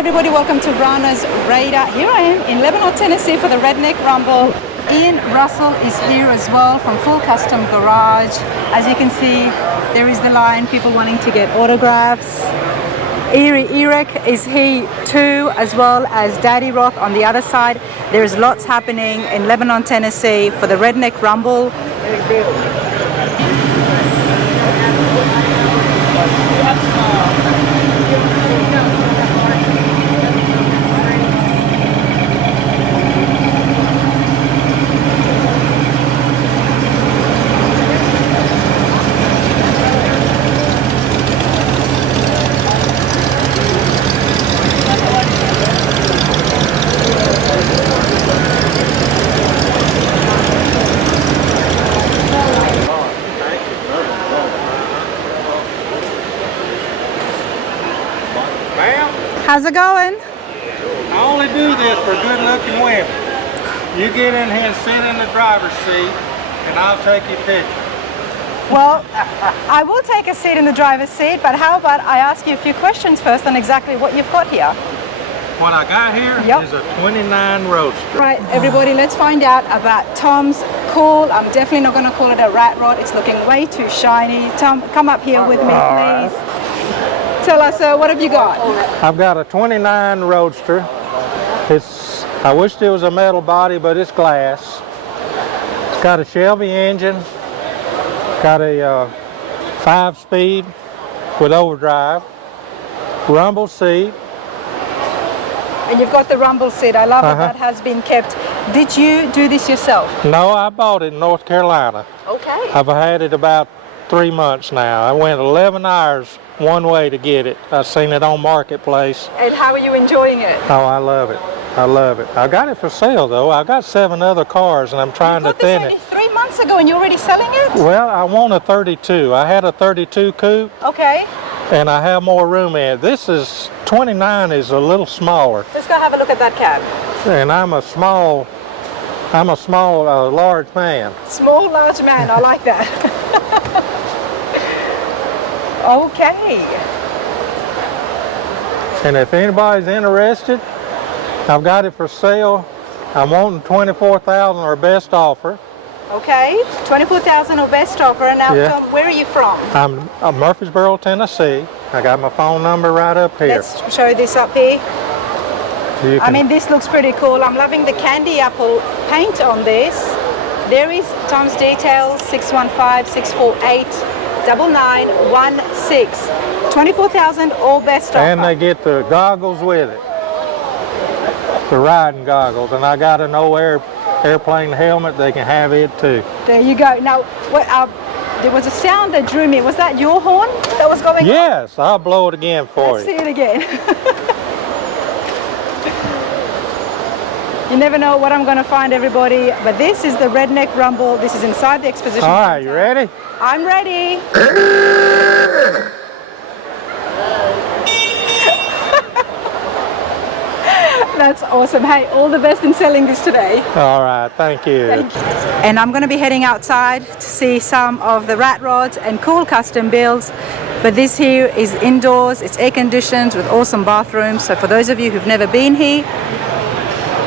Everybody, welcome to Rana's Radar. Here I am in Lebanon, Tennessee for the Redneck Rumble. Ian Russell is here as well from Full Custom Garage. As you can see, there is the line, people wanting to get autographs. Eric is here too, as well as Daddy Roth on the other side. There's lots happening in Lebanon, Tennessee for the Redneck Rumble. How's it going? I only do this for good-looking women. You get in here and sit in the driver's seat, and I'll take your picture. Well, I will take a seat in the driver's seat, but how about I ask you a few questions first on exactly what you've got here? What I got here is a 29 Roadster. Right, everybody, let's find out about Tom's cool. I'm definitely not going to call it a rat rod. It's looking way too shiny. Tom, come up here with me, please. Tell us, what have you got? I've got a 29 Roadster. I wish there was a metal body, but it's glass. It's got a Shelby engine. Got a 5-speed with overdrive. Rumble seat. And you've got the rumble seat. I love it. That has been kept. Did you do this yourself? No, I bought it in North Carolina. Okay. I've had it about 3 months now. I went 11 hours one way to get it. I've seen it on Marketplace. And how are you enjoying it? Oh, I love it. I love it. I got it for sale though. I got 7 other cars and I'm trying to thin it. You got this only 3 months ago and you're already selling it? Well, I want a 32. I had a 32 coupe. Okay. And I have more room in it. This is 29 is a little smaller. Let's go have a look at that cab. And I'm a small, large man. Small, large man. I like that. Okay. And if anybody's interested, I've got it for sale. I'm wanting $24,000 or best offer. Okay, $24,000 or best offer. And now, Tom, where are you from? I'm Murfreesboro, Tennessee. I got my phone number right up here. Let's show this up here. I mean, this looks pretty cool. I'm loving the candy apple paint on this. There is Tom's details, 615-648-9916. $24,000 or best offer. And they get the goggles with it. The riding goggles. And I got an old airplane helmet. They can have it too. There you go. Now, there was a sound that drew me. Was that your horn that was going on? Yes, I'll blow it again for Let's you. see it again. You never know what I'm going to find, everybody. But this is the Redneck Rumble. This is inside the exposition All right, center. you ready? I'm ready. That's awesome. Hey, all the best in selling this today. All right, thank you. Thank you. And I'm going to be heading outside to see some of the rat rods and cool custom builds. But this here is indoors. It's air conditioned with awesome bathrooms. So for those of you who've never been here,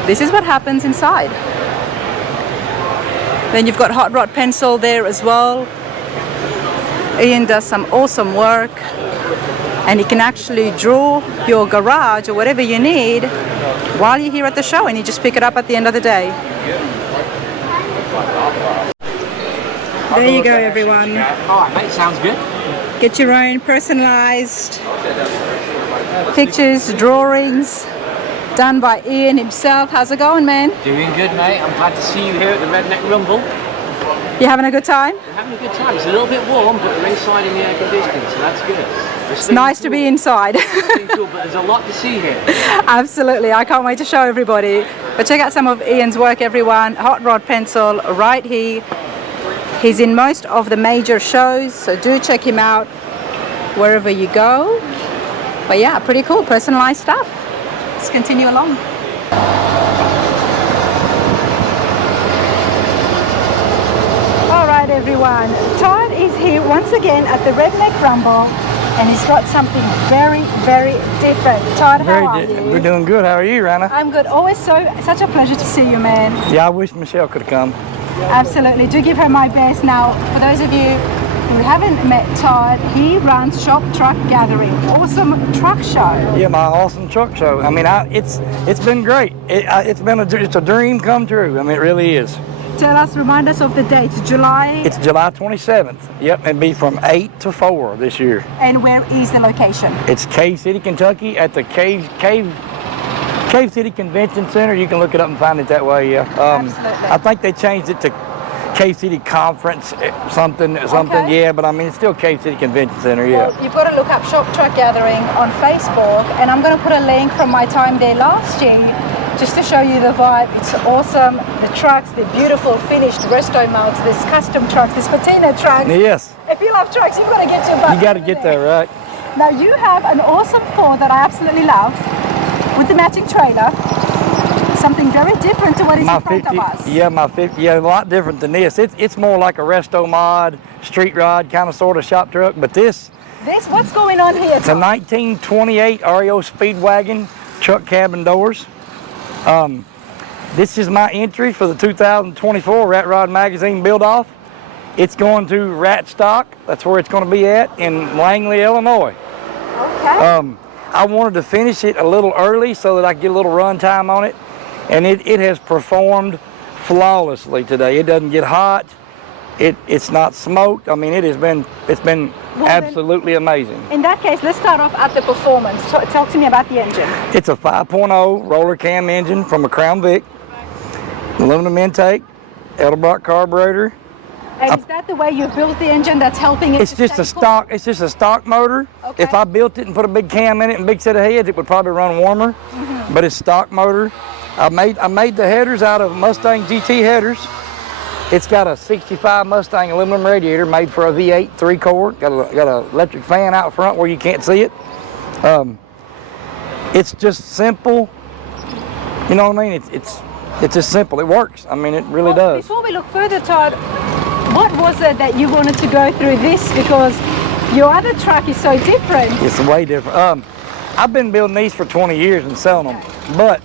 this is what happens inside. Then you've got hot rod pencil there as well. Ian does some awesome work. And you can actually draw your garage or whatever you need while you're here at the show, and you just pick it up at the end of the day. There you go, everyone. All right, mate, sounds good. Get your own personalized pictures, drawings, done by Ian himself. How's it going, man? Doing good, mate. I'm glad to see you here at the Redneck Rumble. You having a good time? We're having a good time. It's a little bit warm, but we're inside in the air conditioning, so that's good. It's nice to be inside. Cool, but there's a lot to see here. Absolutely. I can't wait to show everybody. But check out some of Ian's work, everyone. Hot rod pencil right here. He's in most of the major shows, so do check him out wherever you go. But yeah, pretty cool, personalized stuff. Let's continue along. All right, everyone. Todd is here once again at the Redneck Rumble. and he's got something very, very different. Todd, how are you? We're doing good. How are you, Rana? I'm good. Always such a pleasure to see you, man. Yeah, I wish Michelle could have come. Absolutely. Do give her my best. Now, for those of you who haven't met Todd, he runs Shop Truck Gathering. Awesome truck show. Yeah, my awesome truck show. I mean, it's been great. It's a dream come true. I mean, it really is. Tell us, remind us of the date. July. It's July 27th. Yep, and be from 8 to 4 this year. And where is the location? It's Cave City, Kentucky, at the Cave City Convention Center. You can look it up and find it that way. Yeah. Absolutely. I think they changed it to Cave City Conference, something. Okay. Yeah, but I mean, it's still Cave City Convention Center. Yeah. Well, you've got to look up Shop Truck Gathering on Facebook, and I'm going to put a link from my time there last year just to show you the vibe. It's awesome. The trucks, the beautiful finished resto mounts, there's custom trucks, there's patina trucks. Yes. If you love trucks, you've got to get your butt. You got to get there, right? Now you have an awesome Ford that I absolutely love with the matching trailer. Something very different to what is in front of us. Yeah, my 50. Yeah, a lot different than this. It's more like a resto mod, street rod kind of sort of shop truck. But this What's going on here? It's a 1928 REO Speedwagon, truck cabin doors. This is my entry for the 2024 Rat Rod Magazine build-off. It's going to Rat Stock. That's where it's going to be at in Langley, Illinois. Okay. I wanted to finish it a little early so that I could get a little run time on it. And it has performed flawlessly today. It doesn't get hot. It's not smoked. I mean, it's been Well, absolutely amazing. In that case, let's start off at the performance. Talk to me about the engine. It's a 5.0 roller cam engine from a Crown Vic, aluminum intake, Edelbrock carburetor. And is that the way you built the engine that's helping it? It's just a stock. It's just a stock motor. Okay. If I built it and put a big cam in it and a big set of heads, it would probably run warmer. But it's stock motor. I made the headers out of Mustang GT headers. It's got a 65 Mustang aluminum radiator made for a V8 3-core. Got an electric fan out front where you can't see it. It's just simple. You know what I mean? It's just simple. It works. I mean, it really does. Before we look further, Todd, what was it that you wanted to go through this? Because your other truck is so different. It's way different. I've been building these for 20 years and selling them, but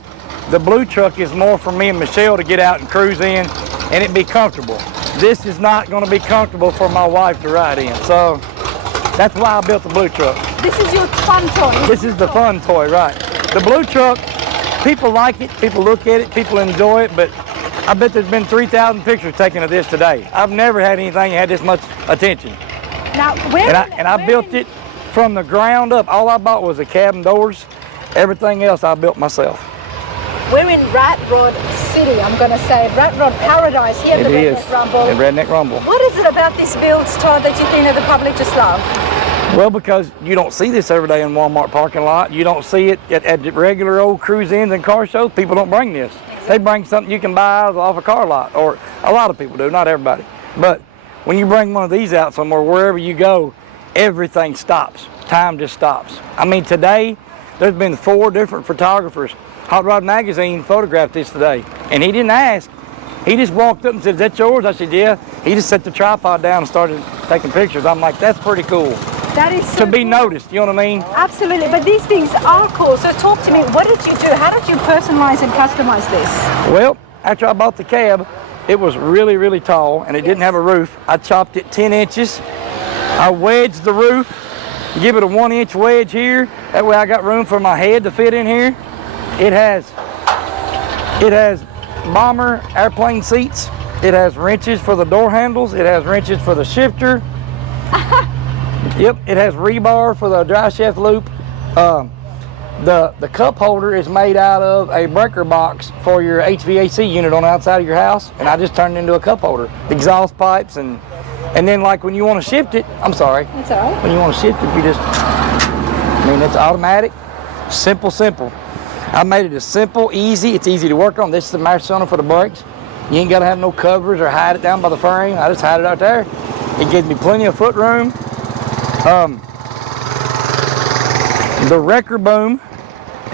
the blue truck is more for me and Michelle to get out and cruise in and it be comfortable. This is not going to be comfortable for my wife to ride in, so that's why I built the blue truck. This is your fun toy. This is the fun toy, right? The blue truck, people like it, people look at it, people enjoy it, but I bet there's been 3,000 pictures taken of this today. I've never had anything that had this much attention. Now, I built it from the ground up. All I bought was the cabin doors. Everything else I built myself. We're in Rat Rod City, I'm going to say. Rat Rod Paradise here at the Redneck Rumble. The Redneck Rumble. What is it about this build, Todd, that you think that the public just love? Well, because you don't see this every day in Walmart parking lot. You don't see it at regular old cruise-ins and car shows. People don't bring this. They bring something you can buy off a car lot, or a lot of people do, not everybody. But when you bring one of these out somewhere, wherever you go, everything stops. Time just stops. I mean, today, there's been 4 different photographers. Hot Rod Magazine photographed this today, and he didn't ask. He just walked up and said, "Is that yours?" I said, "Yeah." He just set the tripod down and started taking pictures. I'm like, that's pretty cool. That is so to be cool. noticed, you know what I mean? Absolutely, but these things are cool. So talk to me, what did you do? How did you personalize and customize this? Well, after I bought the cab, it was really, really tall, and it didn't have a roof. I chopped it 10 inches. I wedged the roof, give it a 1-inch wedge here. That way I got room for my head to fit in here. It has bomber airplane seats. It has wrenches for the door handles. It has wrenches for the shifter. Yep, it has rebar for the dry shaft loop. The cup holder is made out of a breaker box for your HVAC unit on the outside of your house, and I just turned it into a cup holder. The exhaust pipes, and then like when you want to shift it, I'm sorry. It's all right. When you want to shift it, you just, I mean, it's automatic, simple. I made it as simple, easy. It's easy to work on. This is the master cylinder for the brakes. You ain't got to have no covers or hide it down by the frame. I just hide it out there. It gives me plenty of foot room. The wrecker boom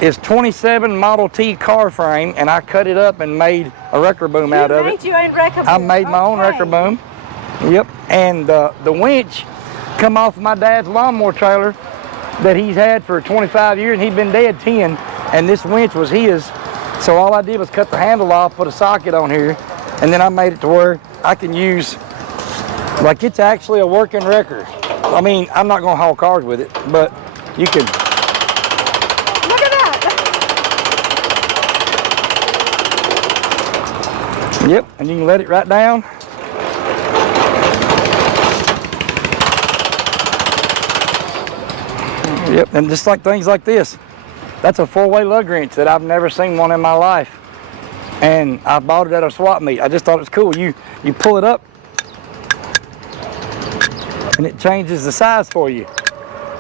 is 27 Model T car frame, and I cut it up and made a wrecker boom out of it. You made your own wrecker boom. I made my own wrecker boom. Yep, and the winch come off my dad's lawnmower trailer that he's had for 25 years, and he'd been dead 10, and this winch was his. So all I did was cut the handle off, put a socket on here, and then I made it to where I can use, like it's actually a working wrecker. I mean, I'm not gonna haul cars with it, but you can. Look at that. Yep, and you can let it right down. Yep, and just like things like this. That's a 4-way lug wrench that I've never seen one in my life. And I bought it at a swap meet. I just thought it was cool. You pull it up and it changes the size for you.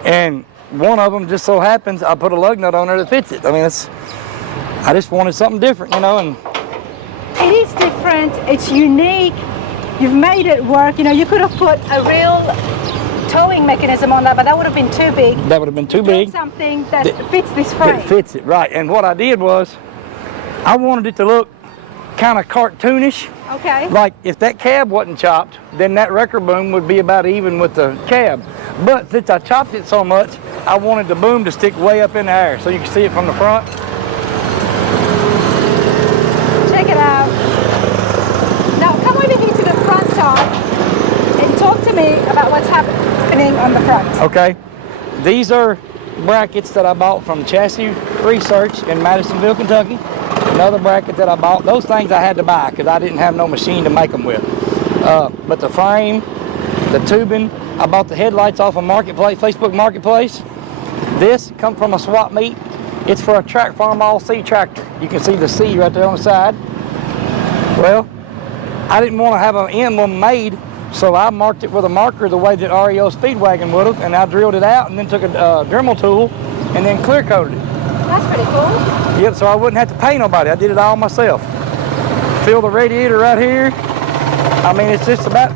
And one of them just so happens, I put a lug nut on there that fits it. I mean, I just wanted something different, you know. And It is different, it's unique. You've made it work. You know, you could have put a real towing mechanism on that, but that would have been too big. that would have been too You did big. something that fits this frame. It fits it, right. And what I did was, I wanted it to look kind of cartoonish. Okay. Like if that cab wasn't chopped, then that wrecker boom would be about even with the cab. But since I chopped it so much, I wanted the boom to stick way up in the air so you can see it from the front. Check it out. Now come over here to the front side and talk to me about what's happening on the front. Okay, these are brackets that I bought from Chassis Research in Madisonville, Kentucky. Another bracket that I bought. Those things I had to buy because I didn't have no machine to make them with. But the frame, the tubing, I bought the headlights off of Marketplace, Facebook Marketplace. This come from a swap meet. It's for a Track Farm All-C tractor. You can see the C right there on the side. Well, I didn't want to have an emblem made, so I marked it with a marker the way that REO Speedwagon would have, and I drilled it out and then took a Dremel tool and then clear coated it. That's pretty cool. Yep, so I wouldn't have to pay nobody. I did it all myself. Fill the radiator right here. I mean, it's just about,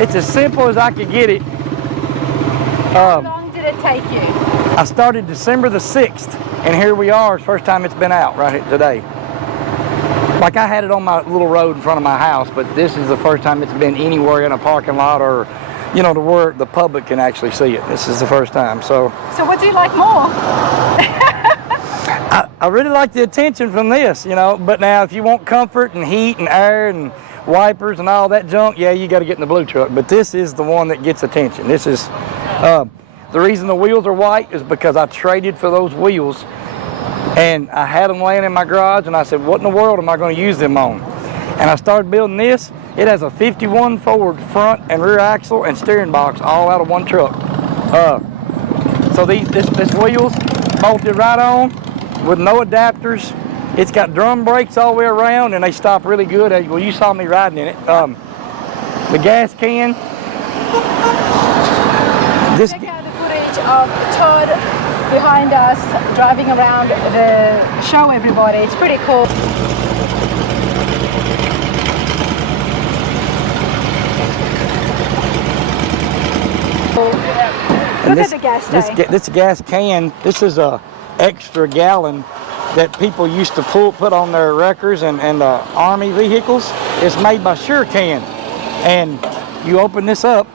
it's as simple as I could get it. How long did it take you? I started December the 6th, and here we are, first time it's been out right here today. Like I had it on my little road in front of my house, but this is the first time it's been anywhere in a parking lot or, you know, to where the public can actually see it. This is the first time, so. So what do you like more? I really like the attention from this, you know, but now if you want comfort and heat and air and wipers and all that junk, yeah, you got to get in the blue truck. But this is the one that gets attention. This is, the reason the wheels are white is because I traded for those wheels and I had them laying in my garage and I said, what in the world am I going to use them on? And I started building this. It has a 51 Ford front and rear axle and steering box all out of one truck. So this wheels bolted right on with no adapters. It's got drum brakes all the way around and they stop really good. Well, you saw me riding in it. The gas can. Check out the footage of Todd behind us driving around the show, everybody. It's pretty cool. Look at the gas tank. This gas can, this is a extra gallon that people used to put on their wreckers and army vehicles. It's made by Can, and you open this up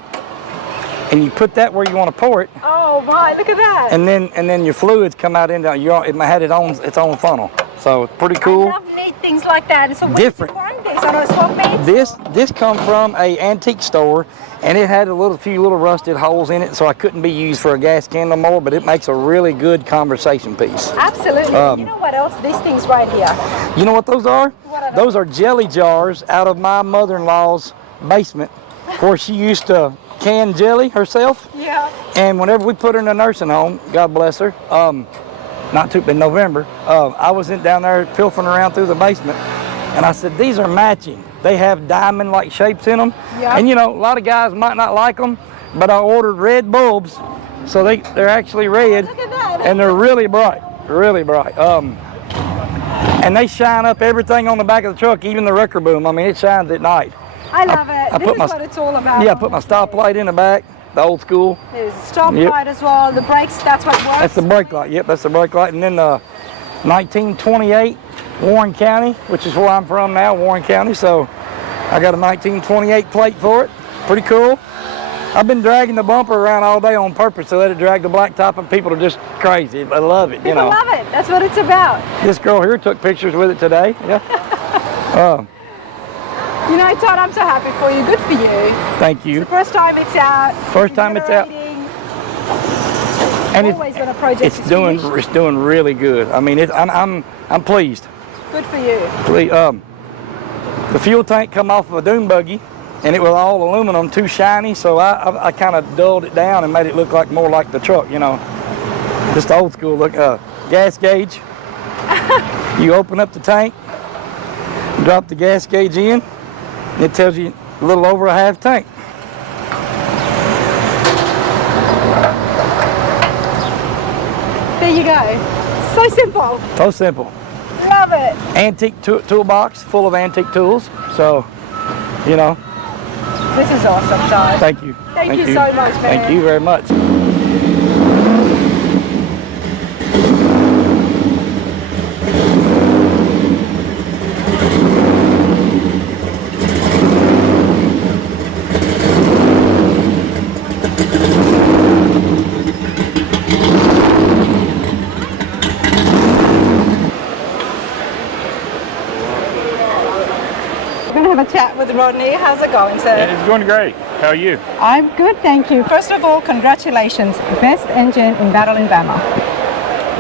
and you put that where you want to pour it. Oh my, look at that. And then your fluids come out into it had its own funnel. So it's pretty cool. I love neat things like that. So Different. Where did you find this? On a swap meet? This come from a antique store, and it had a few little rusted holes in it, so I couldn't be used for a gas can no more. But it makes a really good conversation piece. Absolutely. You know what else? These things right here. You know what those are? What are Those are jelly jars out of my mother-in-law's basement, where she used to can jelly herself. Yeah. And whenever we put her in a nursing home, God bless her, in November, I was down there pilfering around through the basement, and I said, these are matching. They have diamond-like shapes in them. Yeah. And you know, a lot of guys might not like them, but I ordered red bulbs, so they're actually red, Look at that. and they're really bright, really bright. And they shine up everything on the back of the truck, even the wrecker boom. I mean, it shines at night. I love it. This is what it's all about. Yeah, I put my stoplight in the back, the old school. There's a stop Yep. light as well. The brakes, that's what works. That's the brake light. Yep, that's the brake light. And then the 1928 Warren County, which is where I'm from now, Warren County. So I got a 1928 plate for it. Pretty cool. I've been dragging the bumper around all day on purpose to let it drag the blacktop, and people are just crazy. They love it, you know. People love it. That's what it's about. This girl here took pictures with it today. Yeah. You know, Todd, I'm so happy for you. Good for you. Thank you. It's the first time it's out. First time it's out. And Always when a project is finished. it's doing really good. I mean, I'm pleased. Good for you. The fuel tank come off of a dune buggy, and it was all aluminum, too shiny. So I kind of dulled it down and made it look like more like the truck, you know, just old school look. Gas gauge. You open up the tank, drop the gas gauge in. It tells you a little over a half tank. There you go. So simple. So simple. Love it. Antique toolbox full of antique tools. So, you know. This is awesome, Todd. Thank you. Thank you so much, man. Thank you very much. Chat with Rodney. How's it going, sir? It's going great. How are you? I'm good, thank you. First of all, congratulations. Best engine in Battle, Alabama.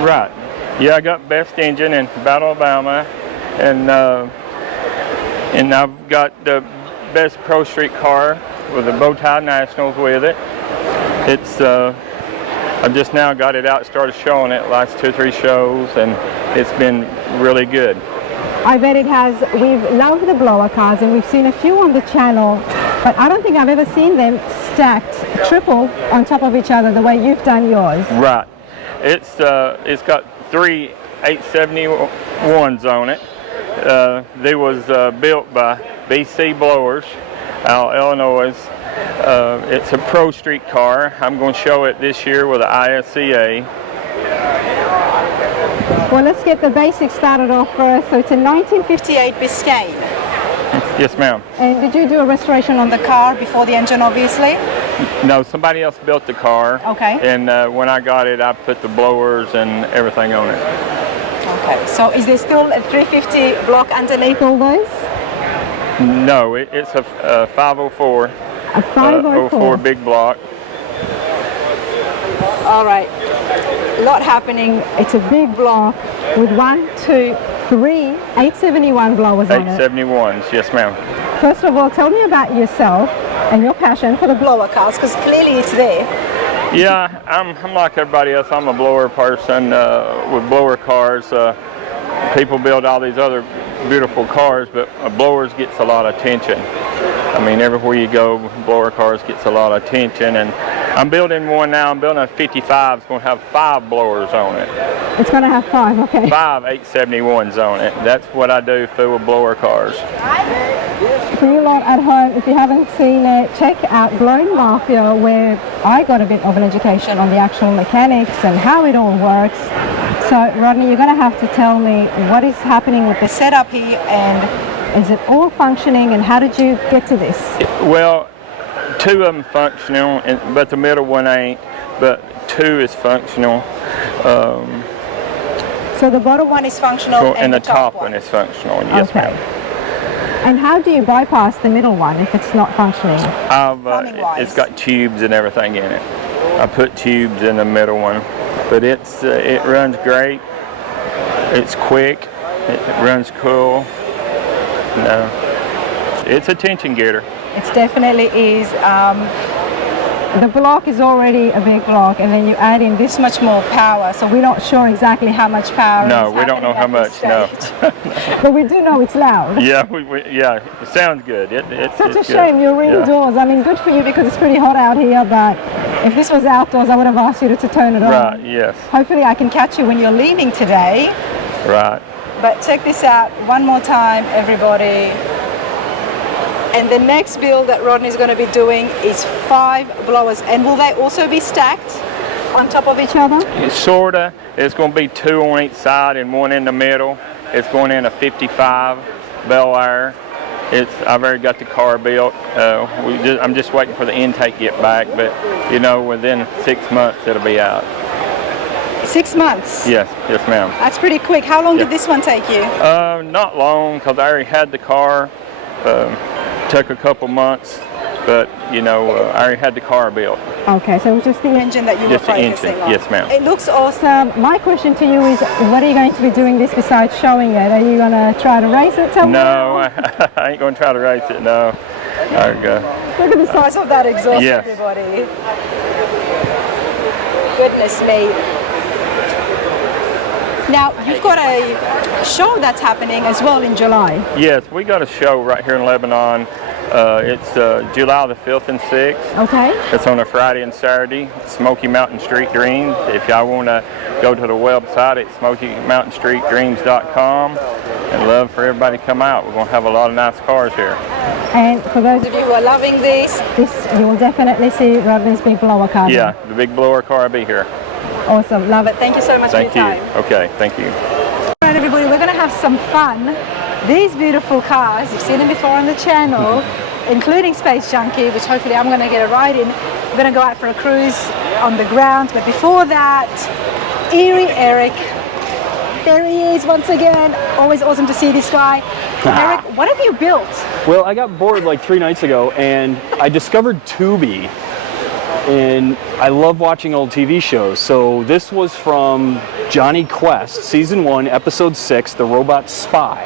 Right. Yeah, I got best engine in Battle, Alabama, and I've got the best Pro Street car with the Bowtie Nationals with it. It's I just now got it out, started showing it last 2 or 3 shows, and it's been really good. I bet it has. We've loved the blower cars, and we've seen a few on the channel, but I don't think I've ever seen them stacked triple on top of each other the way you've done yours. Right. It's got 3 871s on it. They was built by BC Blowers out of Illinois. It's a Pro Street car. I'm going to show it this year with the ISCA. Well, let's get the basics started off first. So it's a 1958 Biscayne. Yes, ma'am. And did you do a restoration on the car before the engine, obviously? No, somebody else built the car. Okay. And when I got it, I put the blowers and everything on it. Okay. So is there still a 350 block underneath all those? No, it's a 504. A 504. 04 big block. All right. A lot happening. It's a big block with 1, 2, 3 871 blowers on it. 871s, yes ma'am. First of all, tell me about yourself and your passion for the blower cars, because clearly it's there. Yeah, I'm like everybody else. I'm a blower person with blower cars. People build all these other beautiful cars, but blowers gets a lot of attention. I mean, everywhere you go, blower cars gets a lot of attention, and I'm building one now. I'm building a 55. It's going to have 5 blowers on it. It's going to have 5, okay. 5 871s on it. That's what I do for blower cars. For you lot at home, if you haven't seen it, check out Blowing Mafia, where I got a bit of an education on the actual mechanics and how it all works. So, Rodney, you're going to have to tell me what is happening with the setup here, and is it all functioning, and how did you get to this? Well, 2 of them functional, but the middle one ain't, but 2 is functional. So the bottom one is functional and the top one is functional, yes okay. ma'am. And how do you bypass the middle one if it's not functioning? It's got tubes and everything in it. I put tubes in the middle one, but it runs great. It's quick. It runs cool. No, it's a tension getter. It definitely is. The block is already a big block, and then you add in this much more power, so we're not sure exactly how much power. No, we don't know how much. No. But we do know it's loud. Yeah, yeah, it sounds good. It's such a good. shame you're indoors. I mean, good for you because it's pretty hot out here, but if this was outdoors, I would have asked you to turn it on. Right. Yes. Hopefully, I can catch you when you're leaving today. Right. But check this out one more time, everybody. And the next build that Rodney's going to be doing is 5 blowers. And will they also be stacked on top of each other? Sorta. It's going to be 2 on each side and 1 in the middle. It's going in a 55 Bel Air. I've already got the car built. I'm just waiting for the intake to get back, but you know, within 6 months it'll be out. 6 months? Yes, ma'am. That's pretty quick. How long did this one take you? Not long, because I already had the car. Took a couple months, but you know, I already had the car built. Okay, so it was just the engine that you were focusing on. Yes, ma'am. It looks awesome. My question to you is, what are you going to be doing this besides showing it? Are you going to try to race it somewhere? No, I ain't going to try to race it, no. Look at the size of that exhaust, everybody. Goodness me. Now, you've got a show that's happening as well in July. Yes, we got a show right here in Lebanon. It's July the 5th and 6th. Okay. It's on a Friday and Saturday. Smoky Mountain Street Dreams. If y'all want to go to the website, it's smokymountainstreetdreams.com. And love for everybody to come out. We're going to have a lot of nice cars here. And for those of you who are loving this, you will definitely see Rodney's big blower car. Yeah, the big blower car will be here. Awesome, love it. Thank you so much for your time. Okay, thank you. All right, everybody, we're going to have some fun. These beautiful cars, you've seen them before on the channel, including Space Junkie, which hopefully I'm going to get a ride in. We're going to go out for a cruise on the ground, but before that, Eerie Eric. There he is once again. Always awesome to see this guy. Eric, what have you built? Well, I got bored like 3 nights ago and I discovered Tubi. And I love watching old TV shows. So this was from Johnny Quest, season 1, episode 6, The Robot Spy.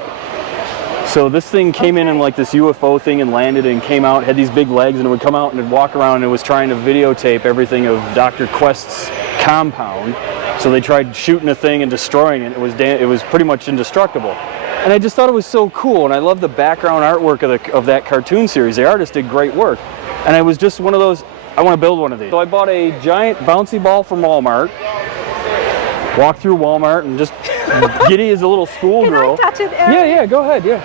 So this thing came in like this UFO thing and landed and came out, had these big legs, and it would come out and it'd walk around and it was trying to videotape everything of Dr. Quest's compound. So they tried shooting a thing and destroying it. It was pretty much indestructible. And I just thought it was so cool, and I love the background artwork of that cartoon series. The artist did great work. And I was just one of those, I want to build one of these. So I bought a giant bouncy ball from Walmart, walked through Walmart and just giddy as a little schoolgirl. Can I touch it, Eric? Yeah, go ahead, yeah.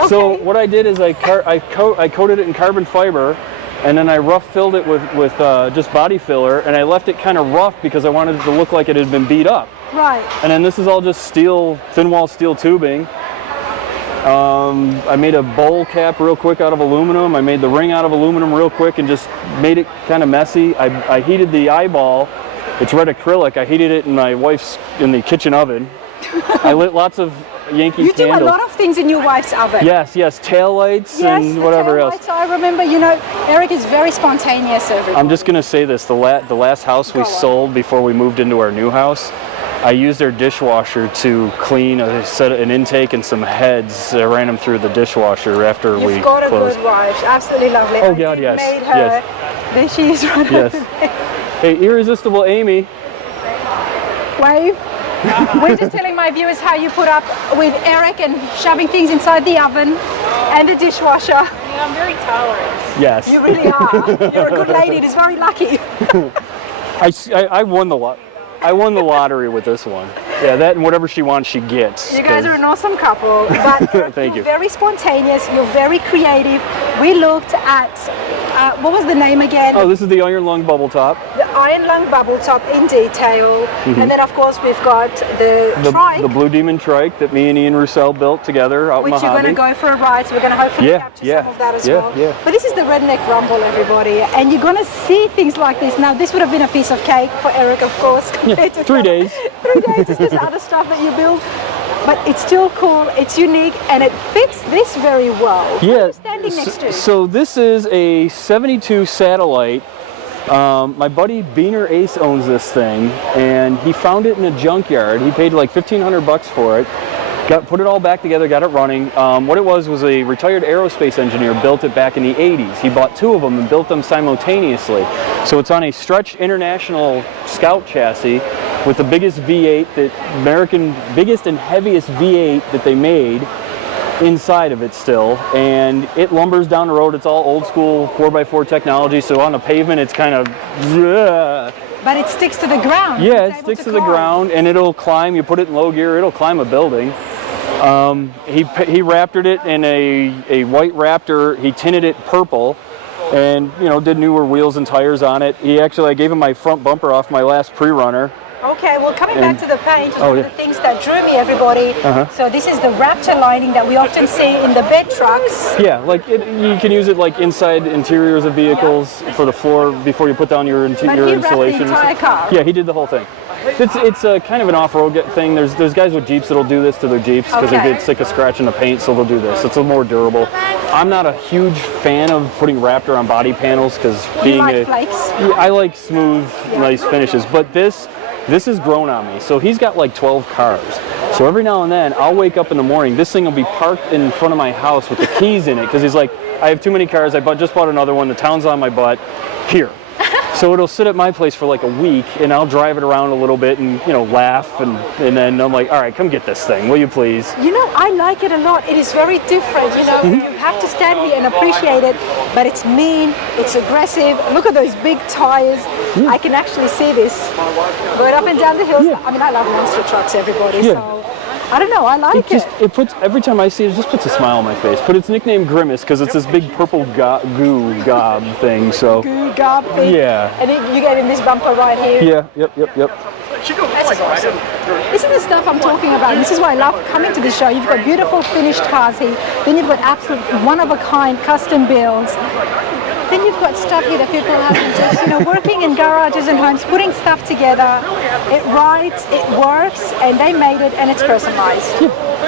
Okay. So what I did is I coated it in carbon fiber, and then I rough filled it with just body filler, and I left it kind of rough because I wanted it to look like it had been beat up. Right. And then this is all just steel, thin wall steel tubing. I made a bowl cap real quick out of aluminum. I made the ring out of aluminum real quick and just made it kind of messy. I heated the eyeball. It's red acrylic. I heated it in my wife's, in the kitchen oven. I lit lots of Yankee candles. You do a lot of things in your wife's oven. Yes, tail lights and whatever else. I remember, you know, Eric is very spontaneous. Everybody. I'm just going to say this. The last house we sold before we moved into our new house, I used their dishwasher to clean an intake and some heads. I ran them through the dishwasher after we closed. You've got a good wife. Absolutely lovely. Oh, God, yes. Made her. Yes. There she is right Yes. Hey, irresistible Amy. Wave. We're just telling my viewers how you put up with Eric and shoving things inside the oven and the dishwasher. Yeah, I'm very tolerant. Yes. You really are. You're a good lady. It is very lucky. I won the lot. I won the lottery with this one. Yeah, that and whatever she wants, she gets. You guys are an awesome couple. But Thank you. You're very spontaneous. You're very creative. We looked at, what was the name again? Oh, this is the iron lung bubble top. The iron lung bubble top in detail. And then, of course, we've got the trike. The Blue Demon trike that me and Ian Roussel built together out in Which Mojave. you're going to go for a ride, so we're going to hopefully capture some of that as well. Yeah. But this is the Redneck Rumble, everybody, and you're going to see things like this. Now, this would have been a piece of cake for Eric, of course. Yeah, 3 days. 3 days is this other stuff that you build, but it's still cool, it's unique, and it fits this very well. What are you standing next to? So this is a 72 satellite. My buddy Beaner Ace owns this thing, and he found it in a junkyard. He paid like $1,500 for it. Put it all back together, got it running. What it was a retired aerospace engineer built it back in the 80s. He bought 2 of them and built them simultaneously. So it's on a Stretch International Scout chassis with the biggest V8 biggest and heaviest V8 that they made inside of it still. And it lumbers down the road. It's all old school 4x4 technology. So on the pavement, it's kind of... But it sticks to the ground. Yeah, it sticks to the ground, and it'll climb. You put it in low gear, it'll climb a building. He Raptored it in a white Raptor. He tinted it purple, and did newer wheels and tires on it. I gave him my front bumper off my last pre-runner. Okay, well, coming back to the paint was Oh, one yeah. of the things that drew me, everybody. So this is the Raptor lining that we often see in the bed trucks. Yeah, like you can use it like inside interiors of vehicles for the floor before you put down your But interior he wrapped the installations. entire car. Yeah, he did the whole thing. It's a kind of an off-road thing. There's guys with Jeeps that'll do this to their Jeeps because Okay. they get sick of scratching the paint, so they'll do this. It's a more durable. I'm not a huge fan of putting Raptor on body panels because You like flakes? yeah, I like smooth, nice finishes. But this has grown on me. So he's got like 12 cars. So every now and then I'll wake up in the morning. This thing will be parked in front of my house with the keys in it because he's like, I have too many cars. I just bought another one. The town's on my butt. Here. So it'll sit at my place for like a week, and I'll drive it around a little bit and, you know, laugh, and then I'm like, all right, come get this thing, will you please? You know, I like it a lot. It is very different, you know. You have to stand here and appreciate it, but it's mean, it's aggressive. Look at those big tires. I can actually see this going up and down the hills. Yeah. I mean, I love monster trucks, everybody, Yeah. so I don't know, I like it. It puts, every time I see it, it just puts a smile on my face. But it's nicknamed Grimace because it's this big purple goo gob thing, so. Goo gob thing. Yeah. And you gave him this bumper right here. Yeah, yep. This is awesome. This is the stuff I'm talking about. This is why I love coming to this show. You've got beautiful finished cars here. Then you've got absolute one-of-a-kind custom builds. Then you've got stuff here that people have been just, you know, working in garages and homes, putting stuff together. It rides, it works, and they made it, and it's personalized.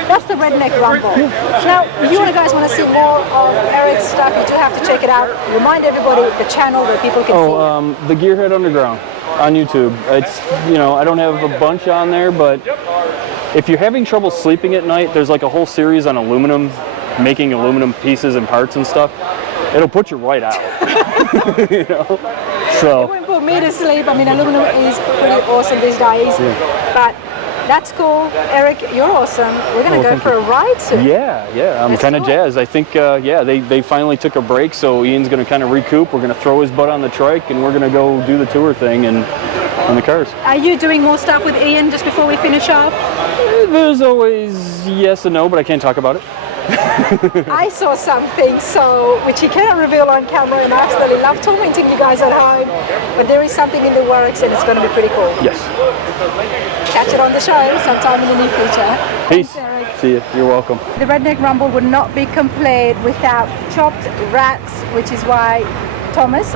That's the Redneck Rumble. Now, you guys want to see more of Eric's stuff, you do have to check it out. Remind everybody the channel where people can see it. The Gearhead Underground on YouTube. It's, you know, I don't have a bunch on there, but if you're having trouble sleeping at night, there's like a whole series on aluminum, making aluminum pieces and parts and stuff. It'll put you right out. You know? It So won't put me to sleep. I mean, aluminum is pretty awesome these days. But that's cool. Eric, you're awesome. We're going to go thank for a ride soon. yeah, I'm Let's kind of do it. jazzed. I think they finally took a break, so Ian's going to kind of recoup. We're going to throw his butt on the trike, and we're going to go do the tour thing and on the cars. Are you doing more stuff with Ian just before we finish off? There's always yes and no, but I can't talk about it. I saw something, which he cannot reveal on camera, and I absolutely love tormenting you guys at home. But there is something in the works, and it's going to be pretty cool. Yes. Catch it on the show sometime in the near future. Peace. Thanks, Eric. See you. You're welcome. The Redneck Rumble would not be complete without chopped rats, which is why Thomas,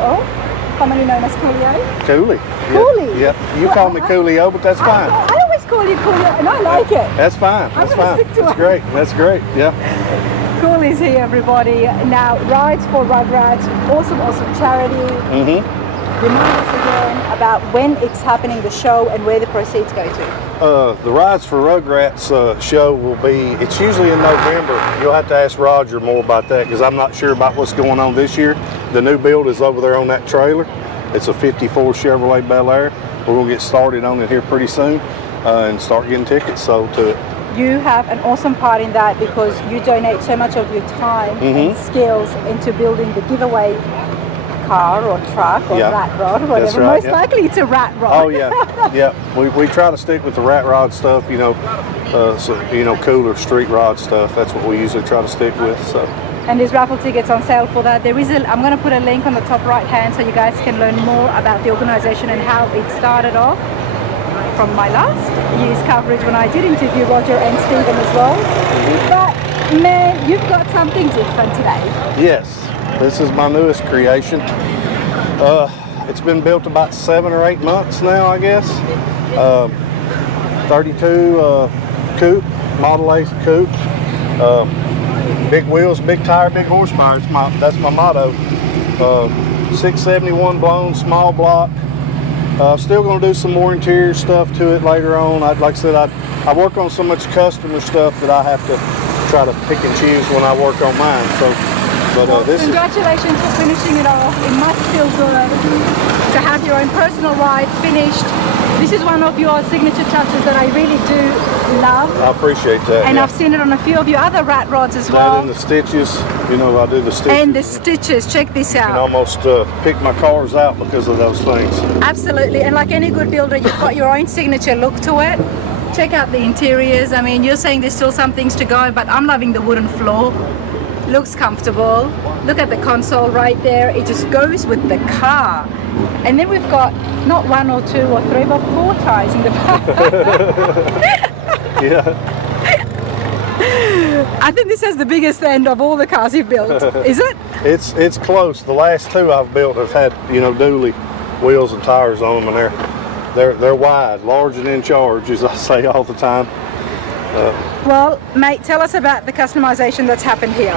commonly known as Coolio. Cooley. Cooley? Yep. You call me Coolio, but that's fine. I always call you Coolio, and I like it. That's fine. I'm That's gonna fine. stick to That's it. great. That's great. Yeah. Cool is here, everybody. Now, Rides for Rugrats, awesome charity. Remind us again about when it's happening, the show, and where the proceeds go to. The Rides for Rugrats show will be, it's usually in November. You'll have to ask Roger more about that because I'm not sure about what's going on this year. The new build is over there on that trailer. It's a 54 Chevrolet Bel Air. We're going to get started on it here pretty soon and start getting tickets sold to it. You have an awesome part in that because you donate so much of your time and skills into building the giveaway car or truck or rat rod, whatever. That's right, Most likely it's a rat rod. Oh yeah, yeah. We try to stick with the rat rod stuff, you know, cooler street rod stuff. That's what we usually try to stick with. So. And there's raffle tickets on sale for that. I'm going to put a link on the top right hand so you guys can learn more about the organization and how it started off from my last year's coverage when I did interview Roger and Stephen as well. But man, you've got something different today. Yes, this is my newest creation. It's been built about 7 or 8 months now, I guess. 32 coupe, Model A coupe. Big wheels, big tire, big horsepower. That's my motto. 671 blown, small block. Still going to do some more interior stuff to it later on. Like I said, I work on so much customer stuff that I have to try to pick and choose when I work on mine. Congratulations for finishing it off. It must feel good to have your own personal ride finished. This is one of your signature touches that I really do love. I appreciate that. And I've seen it on a few of your other rat rods as well. That and the stitches, you know, I do the stitches. And the stitches, check this out. And almost pick my cars out because of those things. Absolutely, and like any good builder, you've got your own signature look to it. Check out the interiors. I mean, you're saying there's still some things to go, but I'm loving the wooden floor. looks comfortable. Look at the console right there. It just goes with the car. And then we've got not 1 or 2 or 3, but 4 tires in the back. Yeah. I think this has the biggest end of all the cars you've built. Is it? It's close. The last 2 I've built have had, you know, dually wheels and tires on them, and they're wide, large and in charge, as I say all the time. Well, mate, tell us about the customization that's happened here.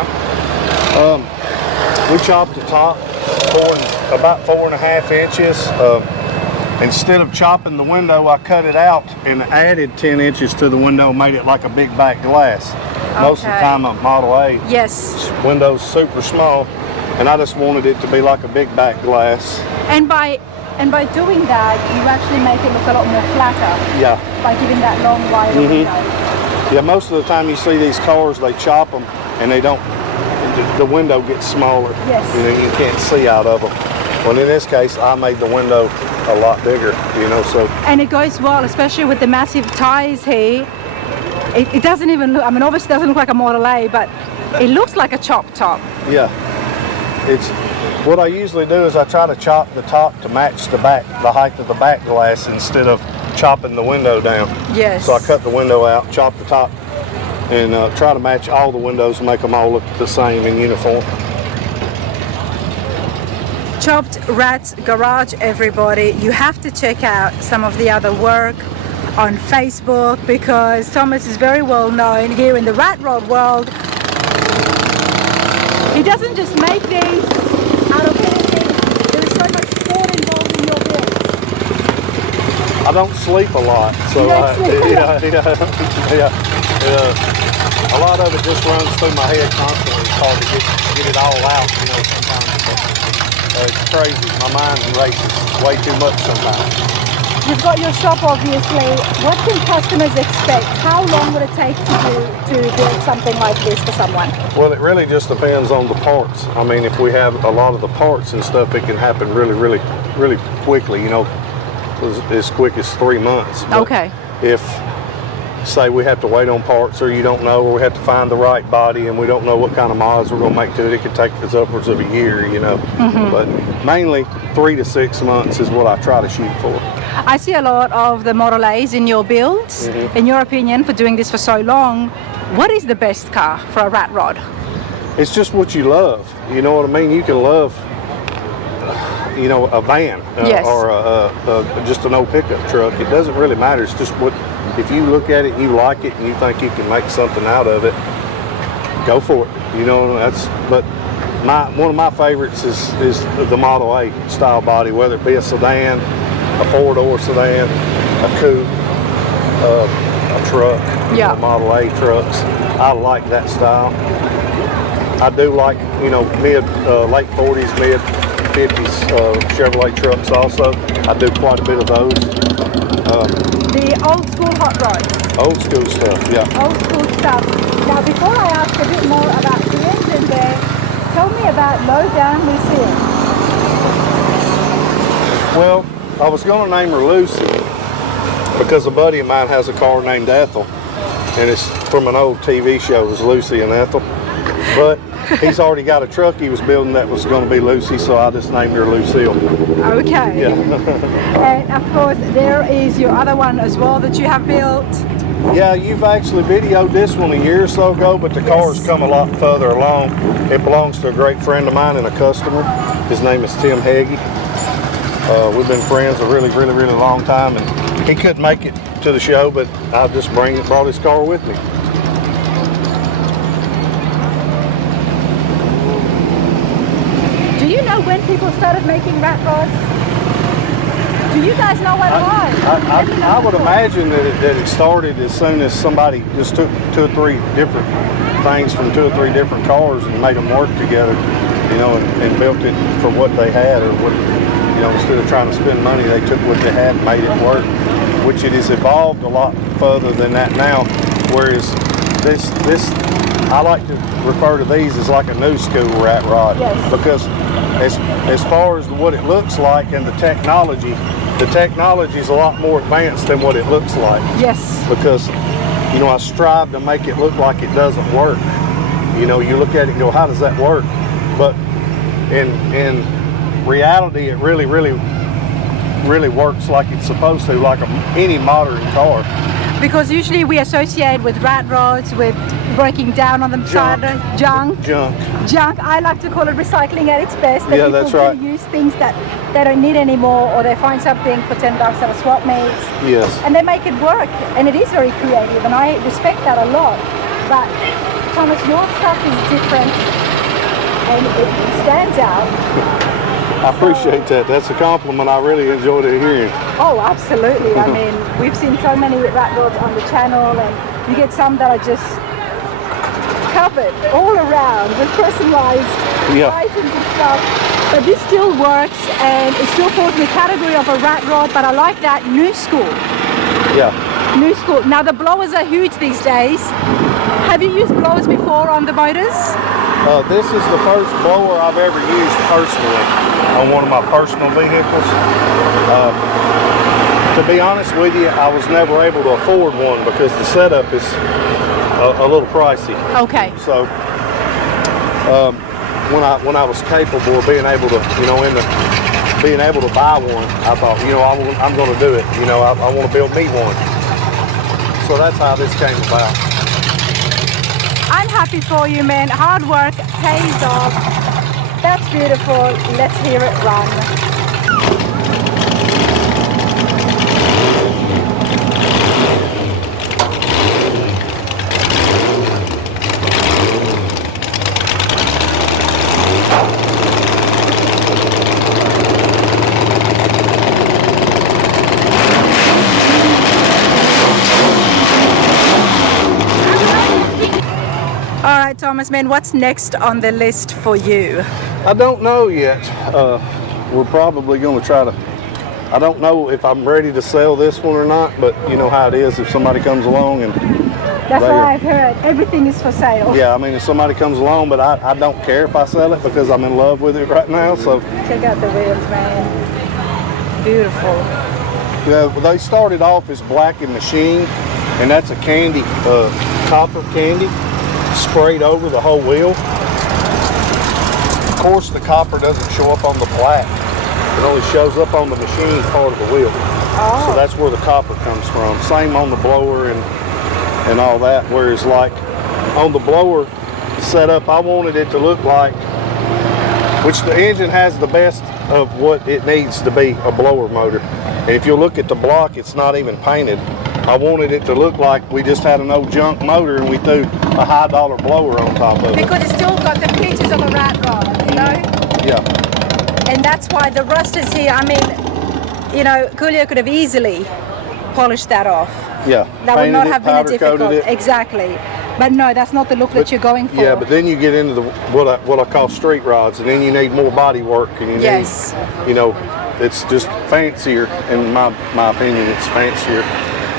We chopped the top about 4.5 inches. Instead of chopping the window, I cut it out and added 10 inches to the window, made it like a big back glass. Most of the time a Model A. Yes. Window's super small, and I just wanted it to be like a big back glass. And by doing that, you actually make it look a lot more flatter. Yeah. By giving that long wide window. Yeah, most of the time you see these cars, they chop them and they don't, the window gets smaller. Yes. You know, you can't see out of them. Well, in this case, I made the window a lot bigger, you know, so. And it goes well, especially with the massive tires here. It doesn't even look, I mean, obviously it doesn't look like a Model A, but it looks like a chop top. Yeah. What I usually do is I try to chop the top to match the height of the back glass instead of chopping the window down. Yes. So I cut the window out, chop the top, and try to match all the windows and make them all look the same in uniform. Chopped Rat Garage, everybody. You have to check out some of the other work on Facebook because Thomas is very well known here in the rat rod world. He doesn't just make these out of anything. There is so much thought involved in your build. I don't sleep a lot, so a lot of it just runs through my head constantly. It's hard to get it all out, you know, sometimes. It's crazy. My mind races way too much sometimes. You've got your shop, obviously. What can customers expect? How long would it take to build something like this for someone? Well, it really just depends on the parts. I mean, if we have a lot of the parts and stuff, it can happen really, really, really quickly, you know, as quick as 3 months. But okay. If, say, we have to wait on parts or you don't know, or we have to find the right body and we don't know what kind of mods we're going to make to it, it could take us upwards of a year, you know. But mainly 3 to 6 months is what I try to shoot for. I see a lot of the Model A's in your builds. In your opinion, for doing this for so long, what is the best car for a rat rod? It's just what you love. You know what I mean? You can love, you know, a van yes. or just an old pickup truck. It doesn't really matter. It's just what, if you look at it and you like it and you think you can make something out of it, go for it. You know, but one of my favorites is the Model A style body, whether it be a sedan, a 4-door sedan, a coupe, a truck, yeah. Model A trucks. I like that style. I do like, you know, late 40s, mid 50s Chevrolet trucks also. I do quite a bit of those. The old school hot rods. Old school stuff, yeah. Old school stuff. Now, before I ask a bit more about the engine there, tell me about Low Down Lucille. Well, I was going to name her Lucy because a buddy of mine has a car named Ethel, and it's from an old TV show. It was Lucy and Ethel, but he's already got a truck he was building that was going to be Lucy, so I just named her Lucille. Okay. Yeah. And of course, there is your other one as well that you have built. Yeah, you've actually videoed this one a year or so ago, but the car's come a lot further along. It belongs to a great friend of mine and a customer. His name is Tim Heggie. We've been friends a really, really, really long time, and he couldn't make it to the show, but I just brought his car with me. Do you know when people started making rat rods? Do you guys know what it was? I would imagine that it started as soon as somebody just took 2 or 3 different things from 2 or 3 different cars and made them work together, you know, and built it for what they had, or what, you know, instead of trying to spend money, they took what they had and made it work, which it has evolved a lot further than that now, whereas this I like to refer to these as like a new school rat rod. Yes. Because as far as what it looks like and the technology is a lot more advanced than what it looks like. Yes. Because, you know, I strive to make it look like it doesn't work. You know, you look at it and go, how does that work? But in reality, it really works like it's supposed to, like any modern car. Because usually we associate with rat rods, with breaking down on the side, junk. I like to call it recycling at its best. That Yeah, people that's right. do use things that they don't need anymore, or they find something for $10 at a swap meet. Yes. And they make it work, and it is very creative, and I respect that a lot. But Thomas, your stuff is different, and it stands out. I appreciate that. That's a compliment I really enjoyed hearing. Oh, absolutely. I mean, we've seen so many rat rods on the channel, and you get some that are just covered all around with personalized items and stuff. But this still works, and it still falls in the category of a rat rod, but I like that new school. Yeah. New school. Now the blowers are huge these days. Have you used blowers before on the motors? This is the first blower I've ever used personally on one of my personal vehicles. To be honest with you, I was never able to afford one because the setup is a little pricey. Okay. So when I was capable of being able to, you know, being able to buy one, I thought, you know, I'm going to do it. You know, I want to build me one. So that's how this came about. I'm happy for you, man. Hard work pays off. That's beautiful. Let's hear it run. All right, Thomas, man, what's next on the list for you? I don't know yet. We're probably going to try to, I don't know if I'm ready to sell this one or not, but you know how it is if somebody comes along and... That's what I've heard. Everything is for sale. Yeah, I mean, if somebody comes along, but I don't care if I sell it because I'm in love with it right now, so... Check out the wheels, man. Beautiful. Yeah, they started off as black and machine, and that's a candy, copper candy, sprayed over the whole wheel. Of course, the copper doesn't show up on the black. It only shows up on the machine part of the wheel. Oh. So that's where the copper comes from. Same on the blower and all that. Whereas like on the blower setup, I wanted it to look like, which the engine has the best of what it needs to be, a blower motor. And if you look at the block, it's not even painted. I wanted it to look like we just had an old junk motor and we threw a high dollar blower on top of it. Because it's still got the features of a rat rod, you know? Yeah. And that's why the rust is here. I mean, you know, Coolio could have easily polished that off. Yeah. That would not Painted it, have been a powder difficult. coated it. Exactly. But no, that's not the look that you're going for. Yeah, but then you get into the what I call street rods, and then you need more body work, and you need, you know, it's just fancier. In my opinion, it's fancier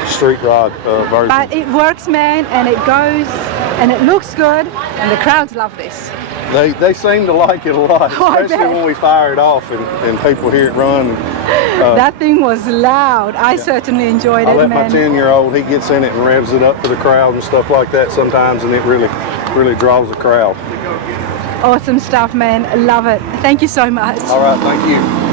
street rod version. But it works, man, and it goes, and it looks good, and the crowds love this. They seem to like it a lot, especially when we fire it off and people hear it run. That thing was loud. I certainly enjoyed I it, let man. my 10-year-old, he gets in it and revs it up for the crowd and stuff like that sometimes, and it really draws the crowd. Awesome stuff, man. Love it. Thank you so much. All right, thank you.